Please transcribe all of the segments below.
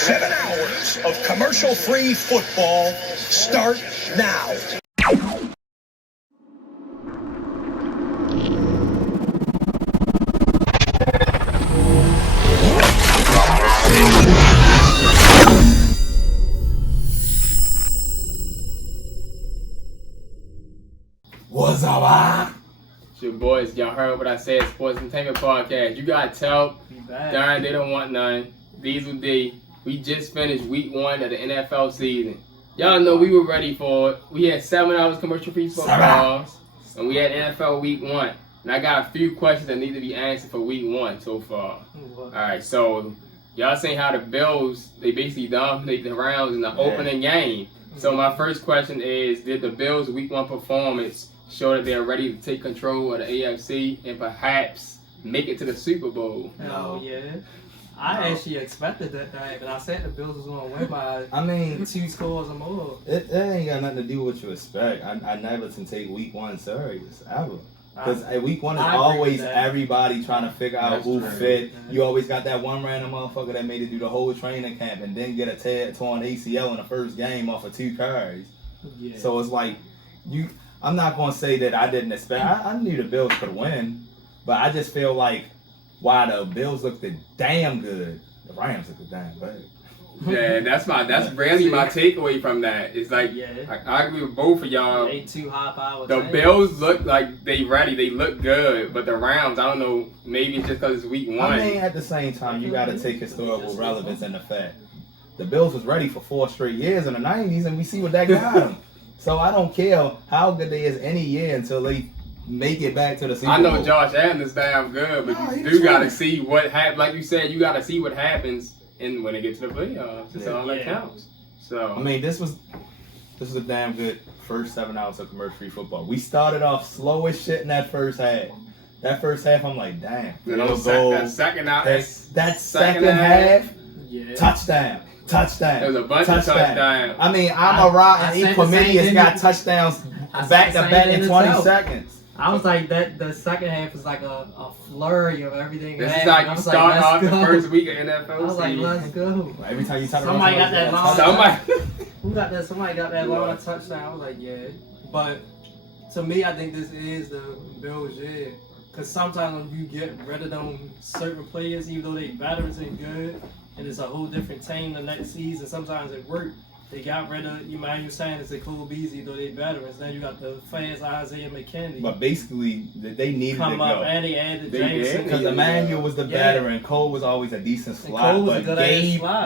7 hours of commercial-free football start now. What's up? It's your boys. Y'all heard what I said. Sports Entertainment Podcast. You gotta tell Darrin they don't want none. Diesel D. We just finished week 1 of the NFL season. Y'all know we were ready for it. We had 7 hours commercial-free football, and we had NFL week 1. And I got a few questions that need to be answered for week 1 so far. All right, so y'all seen how the Bills, they basically dominate the rounds in the opening game. So my first question is, did the Bills' week 1 performance show that they're ready to take control of the AFC and perhaps make it to the Super Bowl? No, yeah. I actually expected that to happen. I said the Bills was going to win by 2 scores or more. It ain't got nothing to do with what you expect. I never can take week 1 serious, ever. Because week 1 is always everybody trying to figure out who fit. You always got that one random motherfucker that made it do the whole training camp and then get a torn ACL in the first game off of 2 carries. Yeah. So it's like, I'm not going to say that I didn't expect. I knew the Bills could win, but I just feel like while the Bills looked damn good, the Rams looked damn bad. Yeah, that's really my takeaway from that. It's like, I agree with both of y'all. They too high power. The Bills look like they ready. They look good, but the Rams, I don't know. Maybe it's just because it's week 1. I mean, at the same time, you got to take historical relevance in the fact the Bills was ready for 4 straight years in the 90s, and we see what that got them. So I don't care how good they is any year until they make it back to the Super Bowl. I know Josh Allen is damn good, but you do got to see what happens. Like you said, you got to see what happens when they get to the playoffs. It's all that counts. So I mean, this was a damn good first 7 hours of commercial-free football. We started off slow as shit in that first half. That first half, I'm like, damn. That second half, touchdown. Touchdown. There's a bunch of touchdowns. I mean, Equimedius got touchdowns back to back in 20 seconds. I was like, the second half was like a flurry of everything. This is like you start off the first week of NFL season. I was like, let's go. Every time you talk about somebody got that long. Somebody got that long What? touchdown. I was like, yeah. But to me, I think this is the Bills' year. Because sometimes when you get rid of them certain players, even though they veterans and good, and it's a whole different team the next season, sometimes it worked. They got rid of Emmanuel Sanders and Cole Beasley, though they veterans. Then you got the fans Isaiah McKinney. But basically, they needed to go. And they added Jameson. Because Emmanuel was the veteran. Cole was always a decent slot. But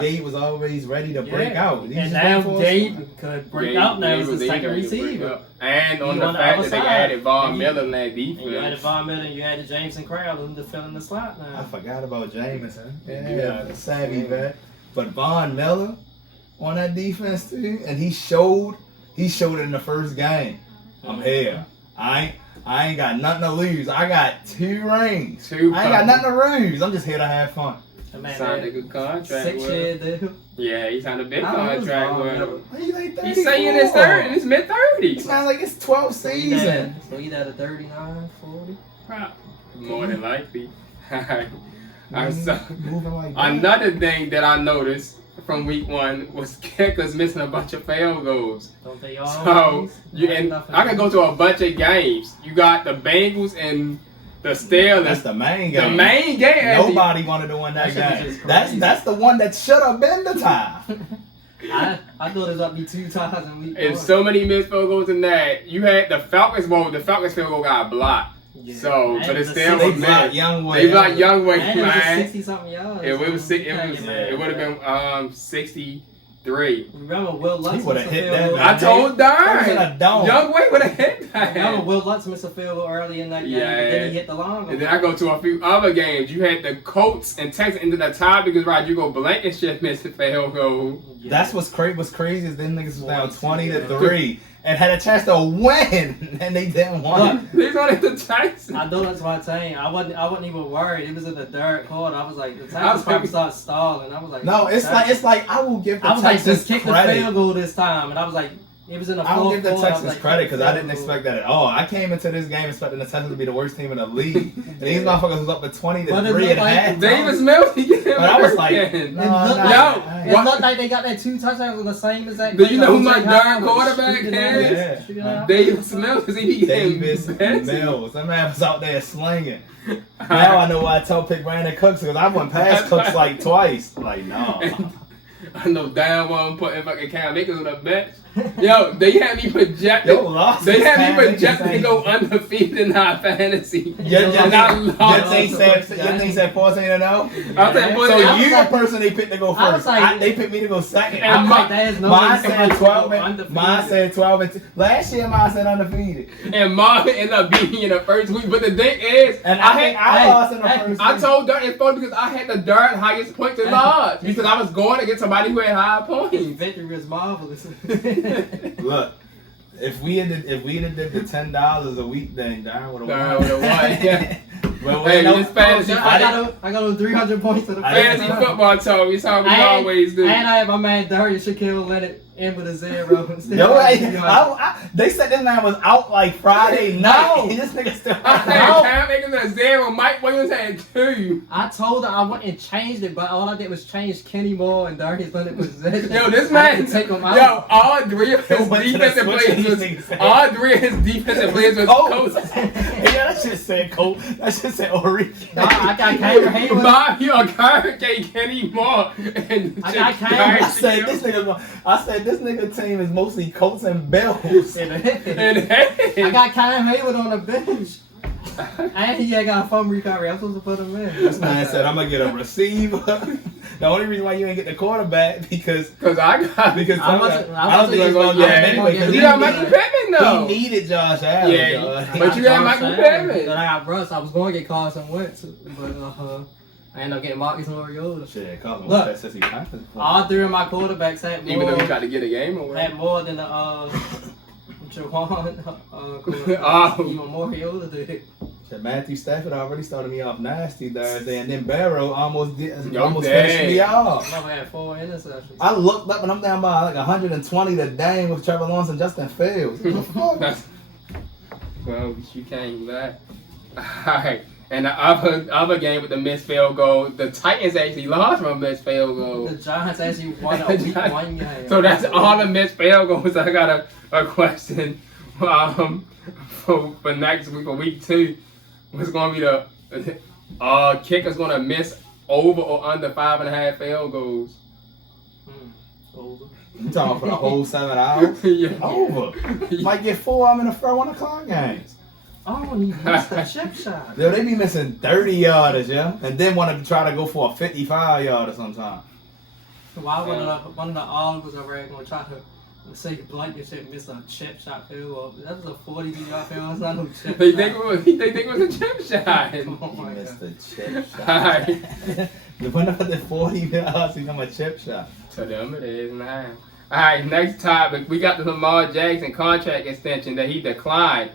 Gabe was always ready to break out. And now Gabe could break out now as the second receiver. And on the fact that they added Von Miller in that defense. And you added Von Miller and you added Jameson Crowder to fill in the slot now. I forgot about Jameson. Yeah, savvy vet. But Von Miller on that defense too, and he showed it in the first game. I'm here. I ain't got nothing to lose. I got 2 rings. I ain't got nothing to lose. I'm just here to have fun. Signed a good contract. 6-year deal. Yeah, he signed a big contract with him. He's like 34. He's saying in his mid-30s. It's not like it's 12 season. So he's at a 39, 40? More than likely. Moving like that. Another thing that I noticed from week 1 was kickers missing a bunch of field goals. Don't they all? So I can go to a bunch of games. You got the Bengals and the Steelers. That's the main game. The main game. Nobody wanted to win that game. That's the one that should have been the tie. I thought it was up to 2 times in week 1. And so many missed field goals in that. You had the Falcons. Well, the Falcons field goal got blocked. Yeah. So, but it's still they blocked Youngway. They blocked Youngway, man. 60-something yards. It would have been 63. Remember Will Lutz? He would have hit that. I told Darrin. Youngway would have hit that. Remember Will Lutz missed a field goal early in that game, but then he hit the long one. And then I go to a few other games. You had the Colts and Texans into the tie because Rodrigo Blankenship missed a field goal. Yeah. That's what's crazy is them niggas was down 20-3. And had a chance to win, and they didn't want it. They wanted the Texans. I know that's my team. I wasn't even worried. It was in the third quarter. I was like, the Texans probably started stalling. I was like, no, it's like I will give the Texans just kick credit. the field goal this time, and I was like, It was in the I don't give the fourth quarter, Texans like, credit because I didn't expect that at all. I came into this game expecting the Texans to be the worst team in the league, and these motherfuckers was up to 20 to 3 at half. Davis Mills, he get him. But I was like, It looked like they got that 2 touchdowns on the same exact. Do you know who my Jose darn Howard quarterback shooting is? on Davis Mills, because he be getting Davis fancy. Mills. That man was out there slinging. Now I know why I tell pick Brandon Cooks because I went past Cooks like twice. Like, no. I know damn well I'm putting fucking Cam Akers on the bench. Yo, they had me projected. Yo, lost They had Cam me Akers projected to thing. go undefeated in our fantasy. Your And I lost. thing said 14-0? I think So I was you the like- person they picked to go I was first. like- They picked me to go second. And I'm my- like, there's no Mine way said somebody 12 go and undefeated. mine said 12 and 2. Last year mine said undefeated. And Marvin ended up beating me in the first week. But the thing is, And I lost in the first I week. told Darrin it's funny because I had the darn highest points in large because I was going against somebody who had higher points. Victory was marvelous. Look, if we had did the $10 a week thing, Darrin would Darrin have would have won. Yeah. Well, Hey, no, this fantasy, I got over 300 points to the fantasy football talk. It's how we always do. And I had my man Darrin Shaquille Leonard in with a 0. They said this man was out like Friday night. This nigga still I out. had Cam Akers at 0. Mike Williams had 2. I told her I went and changed it, but all I did was change Kenny Moore and Darius Leonard possession. Yo, this I man, didn't take him out. yo, all 3 of his Went to the defensive switch players and was, these niggas all 3 of his defensive players was Colts. coaches. Yeah, that shit said Colt. That shit said Ori. Nah, I got Cameron Hayward. Bobby O'Carrick, Kenny Moore, and I got Cam. I said this nigga team is mostly Colts and Bills. And I got Cam Hayward on the bench. And he had got a fumble recovery. I'm supposed to put him in. This man said I'm gonna get a receiver. The only reason why you ain't get the quarterback because I don't think he's gonna get him anyway. Because you got Michael Pittman though. He needed Josh Allen. Yeah, but you got Michael Pittman. Then I got Russ. I was going to get Carson Wentz, but I ended up getting Marcus Mariota. Shit, Carson Look, Wentz says he practiced. all 3 of my quarterbacks had Even though more. he tried to get a game away. Had more than the Jawan. Even Mariota did. Shit, Matthew Stafford already started me off nasty Thursday, and then Barrow almost finished dang. me off. I had 4 interceptions. I looked up and I'm down by like 120 to dang with Trevor Lawrence and Justin Fields. What the fuck? Well, you came back. Alright. And the other game with the missed field goal, the Titans actually lost from a missed field goal. The Giants actually won a week 1 game. So that's all the missed field goals. I got a question for next week, for week 2. What's going to be the kicker's going to miss over or under 5.5 field goals? Over. You talking for the whole 7 hours? Yeah. Over. Might get 4 of them in the first 1 o'clock games. Oh, he missed a chip shot. Yo, they be missing 30 yarders, yeah? And then want to try to go for a 55 yarder sometime. Why one of the articles I read going to try to say blanket shit missed a chip shot field goal? That was a 40-yard field. It's not no chip They shot. think it was a chip shot. Oh He my missed God. a chip shot. Alright. When about the 40 yards become a chip shot? To them it is now. Alright, next topic. We got the Lamar Jackson contract extension that he declined.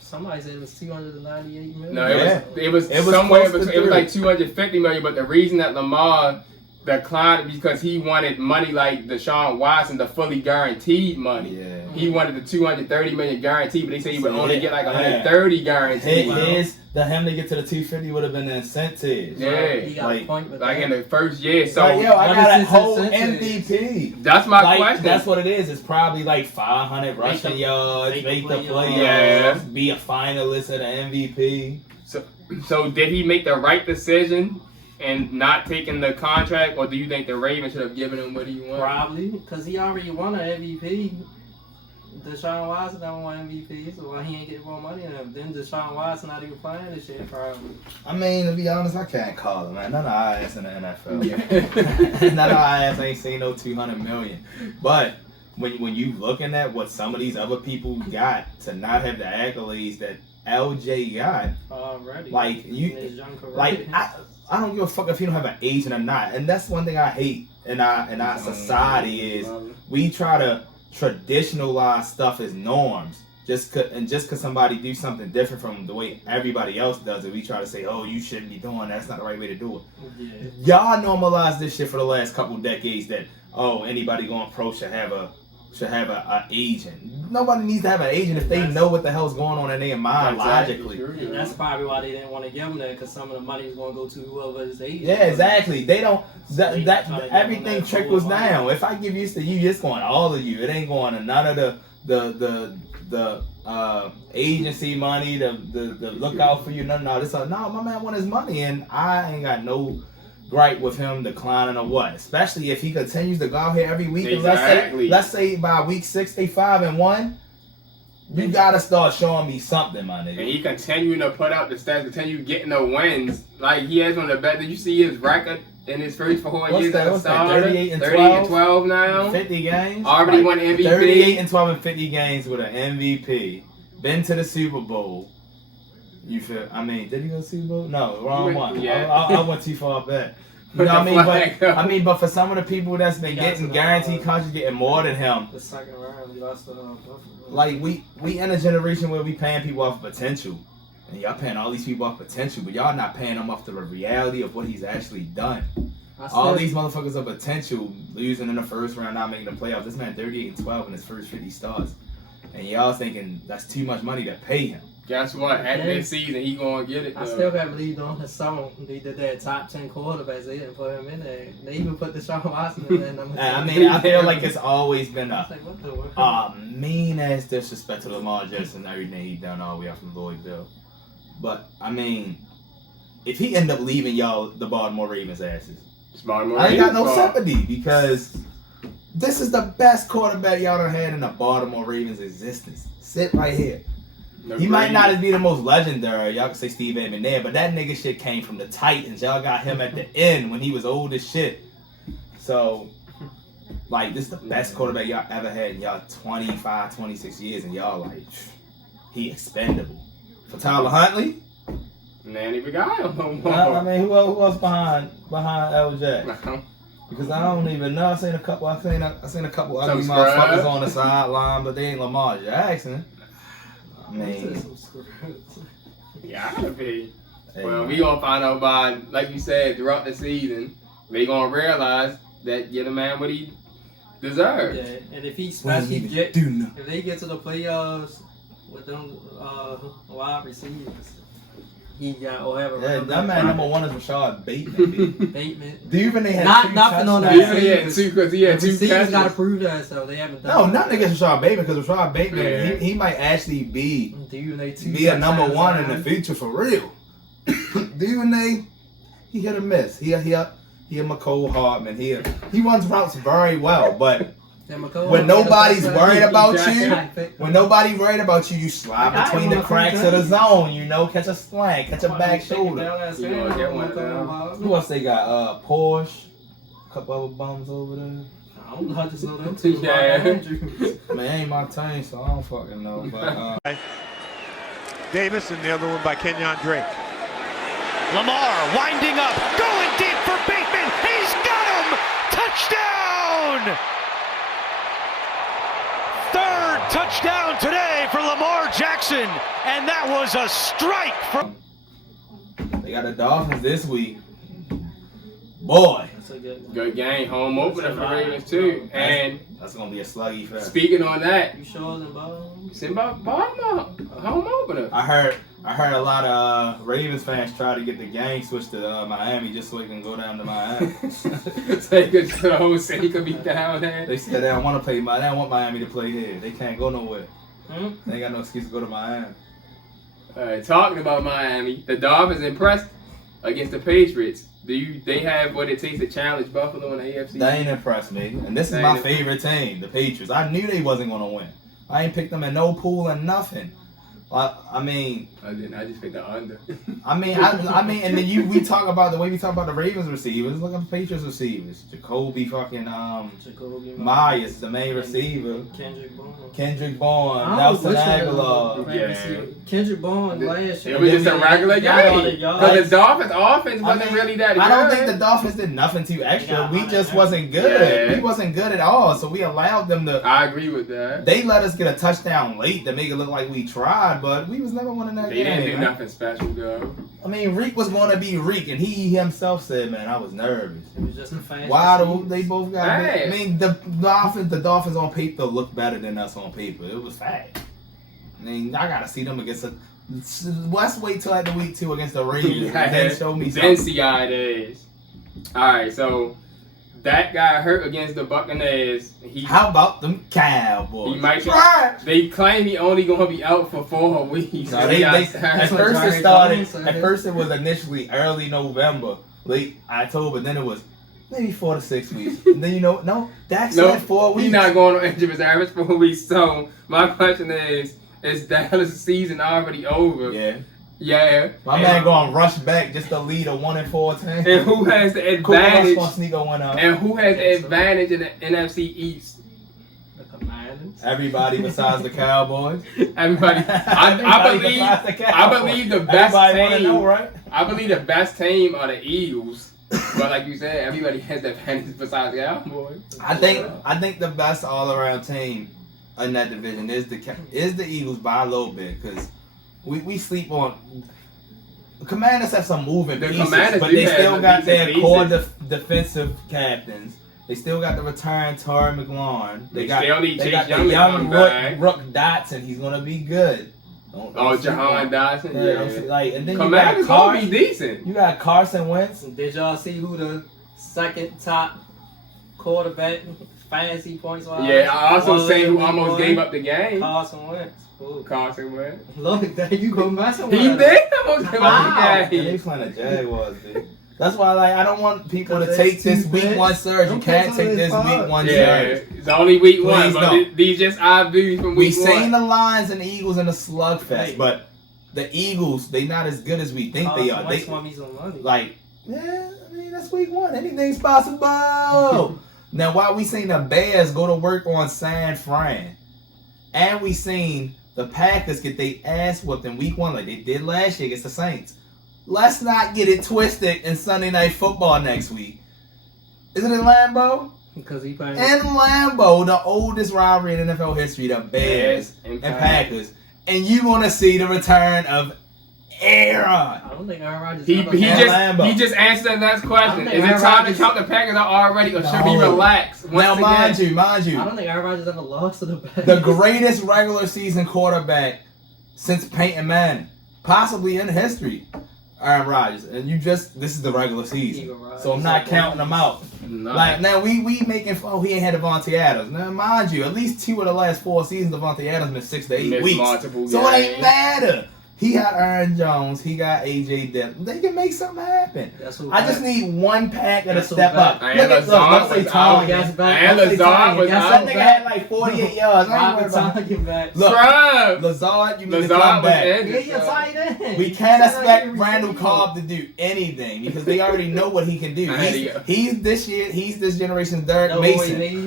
Somebody said it was $298 million. No, Yeah. it was It was somewhere close to between, it was like 3. 250 million, but the reason that Lamar declined is because he wanted money like Deshaun Watson, the fully guaranteed money. Yeah. He wanted the 230 million guaranteed, but they said he would only get like Yeah. 130 guaranteed. Him to get to the 250 would have been the incentive. Yeah. He got Like- a point with Like that. in the first year. So Like, yo, I what got is a his whole incentive? MVP. that's my Like, question. that's what it is. It's probably like 500 rushing yards, make the playoffs, Yeah. be a finalist at an MVP. So did he make the right decision and not taking the contract, or do you think the Ravens should have given him what he wanted? Probably, because he already won an MVP. Deshaun Watson don't want MVP, so why he ain't getting more money than him? Then Deshaun Watson not even playing this shit, probably. I mean, to be honest, I can't call it, man. None of our ass in the NFL. None of our ass ain't seen no 200 million. But when you looking at what some of these other people got to not have the accolades that LJ got, Already. like In you, his young career. like I don't give a fuck if you don't have an agent or not. And that's one thing I hate in our society is we try to traditionalize stuff as norms. Just cause somebody do something different from the way everybody else does it, we try to say, oh, you shouldn't be doing that. That's not the right way to do it. Yeah. Y'all normalized this shit for the last couple decades that, oh, anybody going pro should have a should have a agent. Nobody needs to have an agent if they know what the hell's going on in their mind logically. And that's probably why they didn't want to give him that, because some of the money is going to go to whoever is the agent. Yeah, exactly. They don't. That everything trickles down. If I give this to you, it's going to all of you. It ain't going to none of the agency money, the look out for you. No, this. No, my man want his money, and I ain't got no gripe with him declining or what. Especially if he continues to go out here every week. Exactly. And let's say by week 6 they 5-1. You gotta start showing me something, my nigga. And he continuing to put out the stats, continue getting the wins. Like he has one of the best. Did you see his record in his first 4 years as a starter? 38 and 12 now. 50 games. Already won MVP. 38 and 12 and 50 games with an MVP. Been to the Super Bowl. You feel? I mean, did he go to the Super Bowl? No, wrong one. Yeah. I went too far back. You know what I mean? But for some of the people that's been getting guaranteed contracts, getting more than him. The second round, he lost to Like we in a generation where we paying people off potential, and y'all paying all these people off potential, but y'all not paying them off the reality of what he's actually done. All these motherfuckers of potential losing in the first round, not making the playoffs. This man 38 and 12 in his first 50 starts, and y'all thinking that's too much money to pay him. Guess what? At this season, he gonna get it. I still can't believe on his song they did that top 10 quarterbacks. They didn't put him in there. They even put Deshaun Watson in there. I mean, I feel like it's always been what a mean ass disrespect to Lamar Jackson and everything he done all the way up from Louisville. But I mean, if he end up leaving y'all the Baltimore Ravens asses, I ain't got no sympathy because this is the best quarterback y'all done had in the Baltimore Ravens existence. Sit right here. He might not be the most legendary. Y'all can say Steve McNair, but that nigga shit came from the Titans. Y'all got him at the end when he was old as shit. So, like, this is the best quarterback y'all ever had in y'all 25, 26 years, and y'all like, he expendable. For Tyler Huntley? Nanny Beguile. I mean, who else behind LJ? Because I don't even know. I seen a couple ugly motherfuckers on the sideline, but they ain't Lamar Jackson. I mean, gotta be. Well, we gonna find out by, like you said, throughout the season, they gonna realize that get a man what he deserves. Yeah, and if he especially if they get to the playoffs with them wide receivers, he got that man number one is Rashad Bateman. Bateman. Do you even they had nothing on that? Because he had two catches. Got to prove that, so they haven't done. No, nothing against Rashad Bateman because Rashad Bateman he might actually be a number one in the future for real. Duvernay, he hit or miss. He a McCole Hardman. He runs routes very well, but. When nobody's worried about you, you slide between the cracks of the zone. You know, catch a slant, catch a back shoulder. Who else they got? Porsche, a couple other bums over there. I don't know. I just know them two. Man, ain't my team, so I don't fucking know. But Davis and the other one by Kenyon Drake. Lamar winding up, going deep for Bateman. He's got him! Touchdown! Third touchdown today for Lamar Jackson, and that was a strike from. They got the Dolphins this week. Boy, That's a good game, home opener for Ravens too, and that's gonna be a sluggy fest. Speaking on that, You sure it's involved? it's about Baltimore home opener. I heard a lot of Ravens fans try to get the gang switched to Miami just so he can go down to Miami. So the whole city could be down there. They said they don't want to play. They don't want Miami to play here. They can't go nowhere. Hmm? They ain't got no excuse to go to Miami. Talking about Miami, the Dolphins impressed against the Patriots. They have what it takes to challenge Buffalo in the AFC? They ain't impressed me. And this is my favorite team, the Patriots. I knew they wasn't going to win. I ain't picked them in no pool and nothing. I mean, I didn't. I just picked the under. I mean, and then we talk about the way we talk about the Ravens receivers. Look at the Patriots receivers. Jacoby Myers, the main receiver. Kendrick Bourne, Nelson Aguilar. Yeah. Kendrick Bourne last year. It was just a regular game. Because the Dolphins' offense wasn't really that good. I don't think the Dolphins did nothing too extra. We just wasn't good. Yeah. We wasn't good at all. So we allowed them to. I agree with that. They let us get a touchdown late to make it look like we tried. tried, but we was never winning that They game. didn't do man. nothing special, though. I mean, Reek was going to be Reek, and he himself said, man, I was nervous. It was just a fast. Why they both got Right. I mean, the Dolphins on paper look better than us on paper. It was fact. I mean, I got to see them against let's wait till after week 2 against the Ravens and then show me Then something. see how it is. All right, so that got hurt against the Buccaneers. How about them Cowboys? He might be, Right. they claim he only gonna be out for 4 weeks. No, at That's what first it Darrin started. Jones said. At first it was initially early November, late October. Then it was maybe 4 to 6 weeks. And then no, Dak said 4 weeks. He's not going on injury reserve. It's 4 weeks. So my question is Dallas' season already over? Yeah. Yeah. My man going to rush back just to lead a 1-4 team. And who has the Cooper Rush advantage? gonna sneak a one up. And who has the advantage in the NFC East? The Commanders. Everybody besides the Cowboys. Everybody. I believe. besides the Cowboys. I believe the best Everybody want to team. know, right? I believe the best team are the Eagles. But like you said, everybody has the advantage besides the Cowboys. I think the best all around team in that division is the Eagles by a little bit because we sleep on. The Commanders have some moving The pieces, Commanders but do they have still some got their decent core pieces. defensive captains. They still got the return Terry McLaurin. They still need they Chase got Young the to come young back. Rook Dotson. He's gonna be good. Don't sleep Jahan on- Dodson. Yeah. Like, and then Commanders you got gonna be decent. You got Carson Wentz. Did y'all see who the second top quarterback fantasy points wise? Yeah, I also say who almost gave up the game. Carson Wentz. Ooh. Carson Wentz. Look, there you go messing with He him. did almost give up the And game. they playing the Jaguars, dude. That's why, like, I don't want people to Cause take it's this too week big. 1 surge. You Them can't picks take on this his week pod. 1 Yeah, surge. it's only week 1, Please but don't. these just our views from We week seen 1. the Lions and the Eagles in the slugfest, Hey. but the Eagles, they not as good as we think they are. Carson They Wentz won me some money. like, yeah, I mean that's week 1. Anything's possible. Now, while we seen the Bears go to work on San Fran, and we seen the Packers get their ass whooped in week 1 like they did last year against the Saints. Let's not get it twisted in Sunday Night Football next week. Is it in Lambeau? Because he playing. In Lambeau, the oldest rivalry in NFL history, the Bears and and Packers. And you're going to see the return of Aaron. I don't think Aaron Rodgers. He ever Lambeau. just answered the next question. I Is think it Aaron time to Rodgers- count the Packers out already, or should we No. relax? Once Now, again? mind you, I don't think Aaron Rodgers ever lost to the Bears. the greatest regular season quarterback since Peyton Manning, possibly in history, Aaron Rodgers. And this is the regular season. Eagle Rodgers. So I'm not counting them out. No. Like, now we making fun, he ain't had Devontae Adams. Now, mind you, at least 2 of the last 4 seasons, Devontae Adams missed 6 to 8 Missed weeks. multiple So it ain't games. matter. He got Aaron Jones. He got A.J. Dillon. They can make something happen. That's who I just need one Packer to That's who step back. up. And Look at Lazard don't say was Tom. out. Gas back. And Don't say Lazard Tom. was That out. nigga had like 48 yards. I ain't Robert worried about Tonyan him. back. Look, Scrub. Lazard, you need to Lazard come was back. injured. Get your tight end. We can't That's expect not Randall every Cobb to do anything because they already know what he can do. He's this generation's Derek Mason.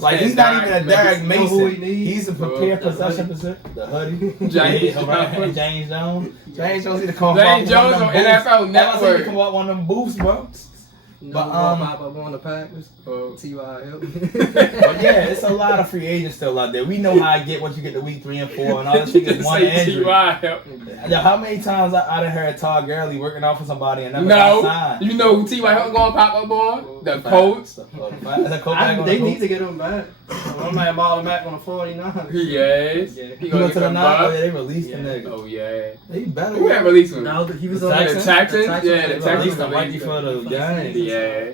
Like, he's not even a Derek You know who he Mason. need? He's a prepared The possession hoodie. percent. The hoodie. James Jones. James Jones. James Jones need to come James up with Jones one of on them booths. NFL That's why he Network. come up with one of them booths, bro. No But, more pop up on the Packers. T.Y. But yeah, it's a lot of free agents still out there. We know how I get once you get to week 3 and 4 and all that shit gets one injury. Yo, how many times I done heard Todd Gurley working off for somebody and never got No, signed? you know who T.Y. Hilton going to pop up on? The Colts. The Colts back on They the need Colts? to get him back. I'm like Marlon Mack on the 49ers. He is. Yeah. He He gonna went to get the them Niners. Oh, bucks. yeah, they released the Yeah. nigga. Oh yeah. They better. Who had released him? No, he was The on Texans? Yeah, the They Texans released him right released before him. the game. Yeah.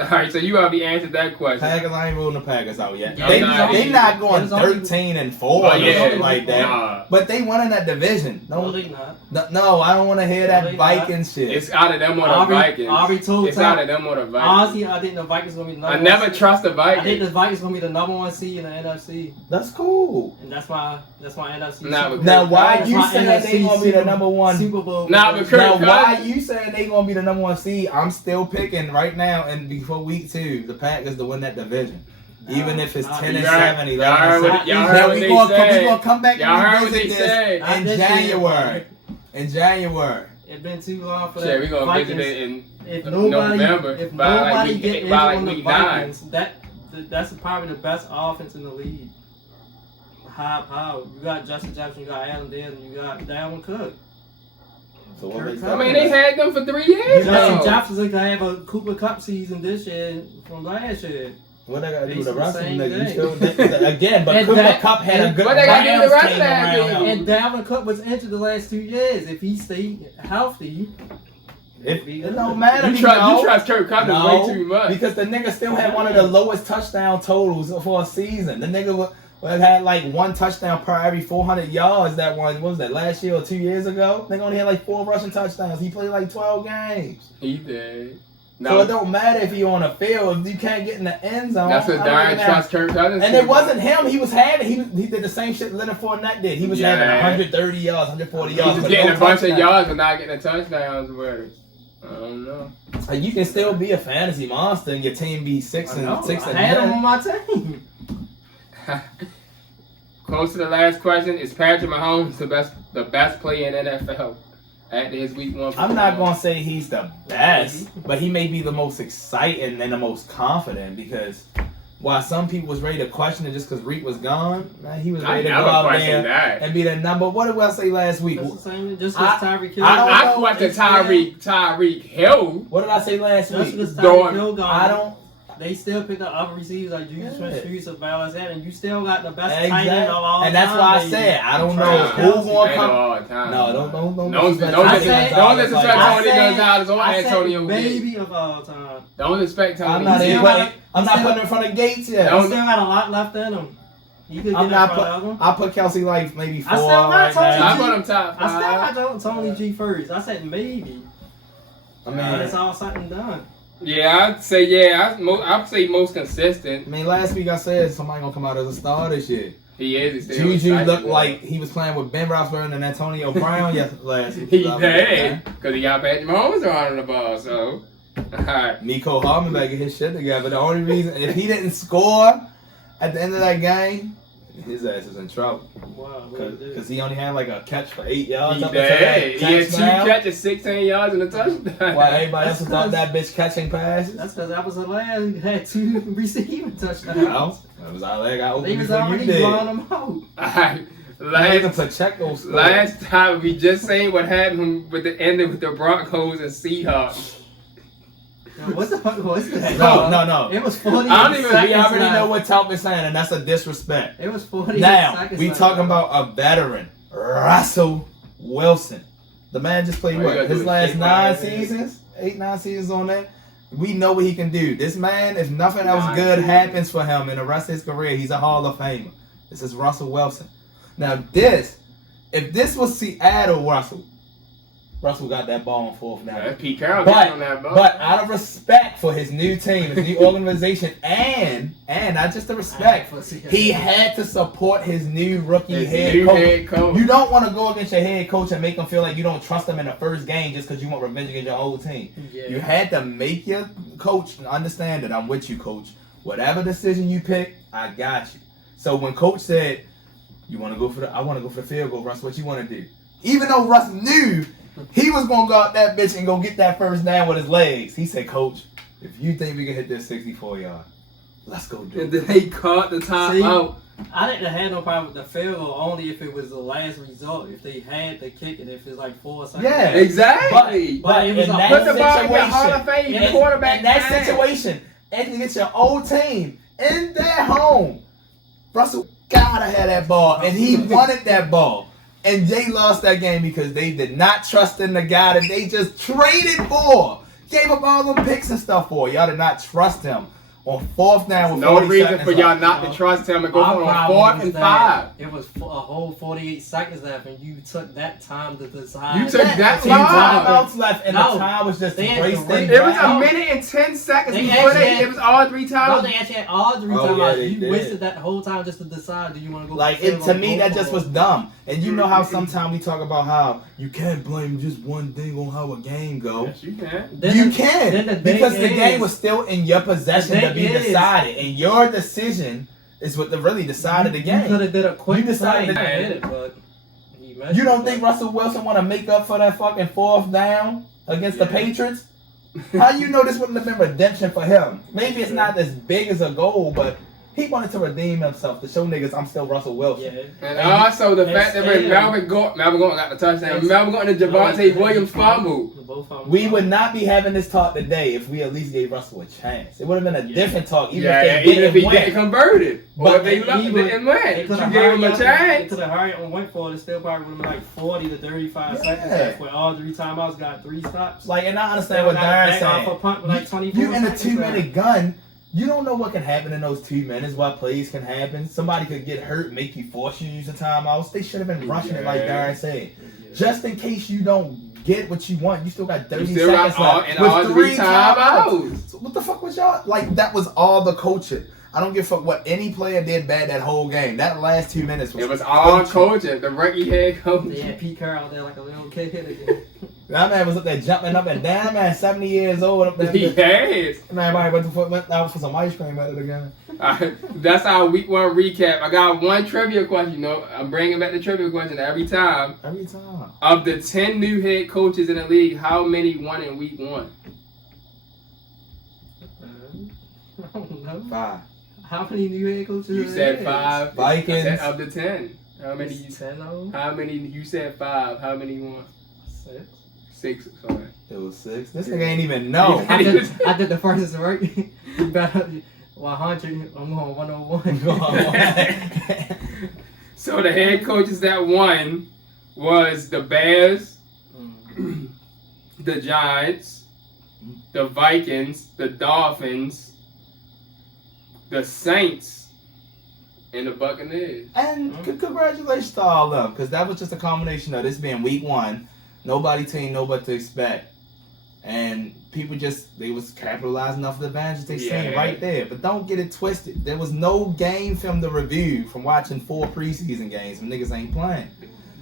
All right, so you already answered that question. Packers, I ain't ruling the Packers out yet. Yeah, They nah, not going it was only- 13-4 Oh or yeah, something like that. Nah. But they won in that division. No, they not. No, I don't want to hear that No, they Vikings shit. It's out of them or the Aubrey Vikings. told It's Tom- out of them or the Vikings. Honestly, I think the Vikings gonna be the I number never one seed. trust the I think Vikings. the Vikings gonna be the number 1 seed in the NFC, That's cool. and that's my NFC. Nah, Super- but- Now, why That's you my saying NFC they gonna be the Super- number 1? Super Bowl? Nah, but Kirk Now, why Cousins- you saying they gonna be the number 1 seed? I'm still picking right now, and before week 2, the Packers to win that division. Even if it's 10 and Y'all heard- 7, y'all heard what- y'all heard Now what we they gonna said. come back Y'all heard and what they revisit this said. Not in this year. January. In January. It's been too long for Shit, that. we gonna Vikings. visit it in If nobody, November. if by like nobody week- get by injured like on the week 9. Vikings, that's probably the best offense in the league. How? You got Justin Jefferson, you got Adam Thielen, you got Dalvin Cook. So what makes I mean, they had them for 3 years. Justin Jefferson can have a Cooper Cup season this year from last year. What they got to do with the Basically rest of them? same You still, again, but And Cooper that- Cup had a good what they got to do with the rest of Rams that came game? around. And Dalvin Cook was injured the last 2 years. If he stayed healthy, It don't matter. You trust Kirk Cousins No, way too much. because the nigga still had one of the lowest touchdown totals for a season. The nigga had like 1 touchdown per every 400 yards. That one, what was that, last year or 2 years ago? Nigga only had like 4 rushing touchdowns. He played like 12 games. He did. So it don't matter if you on the field. If you can't get in the end zone. That's what Darrin trusts Kirk Cousins. And it wasn't him. He was having. He did the same shit Leonard Fournette did. He was having Yeah. 130 yards, 140 He yards. was but getting no a bunch of touchdown. yards but not getting a touchdowns with it. I don't know. Like, you can still be a fantasy monster and your team be 6 and 6 I and had him 10. on my team. Close to the last question. Is Patrick Mahomes the best player in NFL after his week 1? I'm not gonna say he's the best, but he may be the most exciting and the most confident because while some people was ready to question it just because Reek was gone, man, he was I ready to go never out questioned there that. and be the number. What did I say last week? Just the same. Just I- because Tyreek Hill. I questioned Tyreek Hill. What did I say last Just week? because Going- Tyreek Hill gone. I don't. They still picked up other receivers like Juju Smith-Schuster, Valdes, and you still got the best Exactly. tight end of all And that's time, why I baby. said I don't know Travis who Kelce. gonna Ain't come. all the time. No, don't Don't disrespect don't Tony disrespect Gonzalez like that. Tony Gonzalez or I Antonio said Gates. baby of all time. Don't expect Tony. I'm not He even still putting. got- I'm he not still- putting him in front of Gates yet. He still got a lot left in him. He could get I'm in not front of him. I put Kelsey like maybe 4 I still got right Tony I now. G. put him top I still 5. got Tony G first. I said maybe. I When it's mean, all said and done. Yeah, I'd say I'd say most consistent. last week I said somebody gonna come out as a star this year. He is. He's still Juju excited, looked boy. like he was playing with Ben Roethlisberger and Antonio Brown last week. He did because he got Patrick Mahomes running the ball. So, all right. Nico Harman better get his shit together. The only reason, if he didn't score at the end of that game, his ass is in trouble. Wow. Because he only had like a catch for 8 yards. He up until that did. He had 2 touchdown. catches, 16 yards, and a touchdown. While everybody else thought that bitch catching passes. That's because that was the last. He had 2 receiving touchdowns. No, that was our leg. I They opened was before you already did. blowing them out. All right. Even Pacheco scored. Last time we just seen what happened with the ending with the Broncos and Seahawks. What's that? No. It was 40 I don't even- seconds We already left. know what Talp is saying, and that's a disrespect. It was 40 Now, seconds we left. talking about a veteran, Russell Wilson. The man just played All you gotta what? do His is last shake 9 my hand. seasons? 8, 9 seasons on that? We know what he can do. This man, if nothing else 9 good seasons. happens for him in the rest of his career, he's a Hall of Famer. This is Russell Wilson. Now if this was Seattle Russell got that ball on 4th down. That's Pete Carroll getting on that ball. But out of respect for his new team, his new organization, and not just the respect, he had to support his new rookie His head new coach. head coach. You don't want to go against your head coach and make him feel like you don't trust him in the first game just because you want revenge against your old team. Yeah. You had to make your coach understand that I'm with you, coach. Whatever decision you pick, I got you. So when coach said, I want to go for the field goal, Russ, what you want to do? Even though Russ knew he was going to go out that bitch and go get that first down with his legs, he said, coach, if you think we can hit this 64-yard, let's go do And it. then he caught the top See? out. I didn't have no problem with the field goal only if it was the last result. If they had to kick it, if it's like 4 seconds. Yeah. Exactly. But it was in a- that Put the ball in your situation- Hall of Fame in- quarterback in that hands. situation, and you get your old team in their home, Russell gotta have that ball, and he wanted that ball. And they lost that game because they did not trust in the guy that they just traded for. Gave up all them picks and stuff for. Y'all did not trust him on 4th down with No 40 reason seconds for y'all left. not to trust him and go My for on problem 4th was and that 5. It was a whole 48 seconds left, and you took that time to decide. You took that Two long. timeouts left, and No. the time was just They had to wasted. wait. It was Wow. a minute and 10 seconds They before actually had- it was all 3 No, times. they actually had all 3 Oh, timeouts. yeah, they You did. wasted that whole time just to decide, do you want to go? Like for the it field to goal me, or that go just for was it? dumb. And you know how sometimes we talk about how you can't blame just one thing on how a game go. Yes, you can. Then You the- can then the thing because the is- game was still in your possession the to thing be is- decided, and your decision is what really decided the You could game. have did a quick You decided play to- and hit it, but he messed You don't it think up. Russell Wilson want to make up for that fucking 4th down against the Yeah. Patriots? How you know this wouldn't have been redemption for him? Maybe it's not as big as a goal, but He wanted to redeem himself to show niggas I'm still Russell Wilson. Yeah. And also the fact that when Melvin Gordon got the touchdown, Melvin Gordon and Javonte Williams fumbled. We would not be having this talk today if we at least gave Russell a chance. It would have been a different talk, even if he didn't convert it. Or if they left it and went. They You gave him a chance. They could have hurried and went for it. It still probably would have been like 40 to 35 seconds left where all 3 timeouts got 3 stops. Like, and I understand what Darrin's saying. Punt with like 24 you in a seconds 2-minute gun. You don't know what can happen in those 2 minutes, what plays can happen. Somebody could get hurt, make you force you to use the timeouts. They should have been rushing it like Darrin said. Just in case you don't get what you want, you still got 30 seconds left. And all 3 timeouts. So what the fuck was y'all? Like, that was all the coaching. I don't give a fuck what any player did bad that whole game. That last 2 minutes was it was all coaching. The rookie head coach. Yeah, Pete Carroll out there like a little kid again. That man was up there jumping up and down, man, 70 years old. Up there. Yes. Man, everybody went out for some ice cream at it again. That's our week 1 recap. I got one trivia question. You know, I'm bringing back the trivia question every time. Every time. Of the 10 new head coaches in the league, how many won in week 1? I don't know. 5. How many new head coaches? You said 5. Vikings. I said of the 10. How many? 10 of them? How many? You said 5. How many won? 6. 6. Sorry. It was 6. This nigga ain't even know. I did the first right. You better 100. I'm going 101. So the head coaches that won was the Bears, the Giants, the Vikings, the Dolphins, the Saints, and the Buccaneers. And congratulations to all of them, because that was just a combination of this being week 1. Nobody team know what to expect. And people they was capitalizing off the advantages they seen right there. But don't get it twisted. There was no game film to review from watching 4 preseason games. Them niggas ain't playing.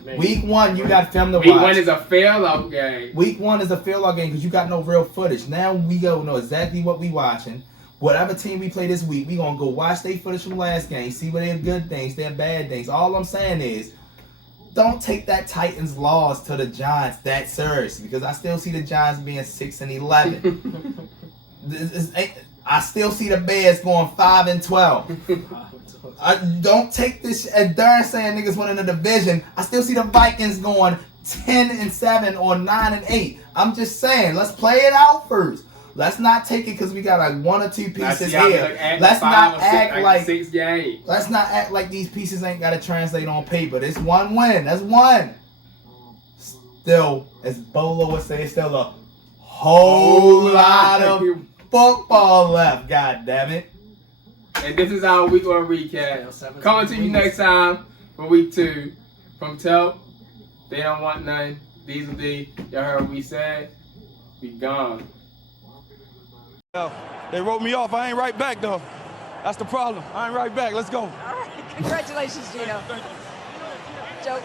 Man. Week 1, you got film to watch. Week 1 is a fail-out game. Week 1 is a fail-out game because you got no real footage. Now we know exactly what we watching. Whatever team we play this week, we going to go watch their footage from last game, see what their good things, their bad things. All I'm saying is, don't take that Titans loss to the Giants that seriously, because I still see the Giants being 6-11. I still see the Bears going 5-12. I don't take this as Darrin saying niggas winning the division. I still see the Vikings going 10-7 or 9-8. I'm just saying, let's play it out first. Let's not take it because we got like 1 or 2 pieces here. Let's not act like 6 games. Let's not act like these pieces ain't got to translate on paper. This 1 win. That's 1. Still, as Bolo would say, still a whole lot of football left. God damn it. And this is our week 1 recap. Coming to you next time for week 2. From Telp, they don't want none. These will be, y'all heard what we said. We gone. They wrote me off. I ain't right back, though. That's the problem. I ain't right back. Let's go. All right. Congratulations, Gino. Joe.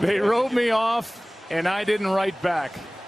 They wrote me off, and I didn't write back.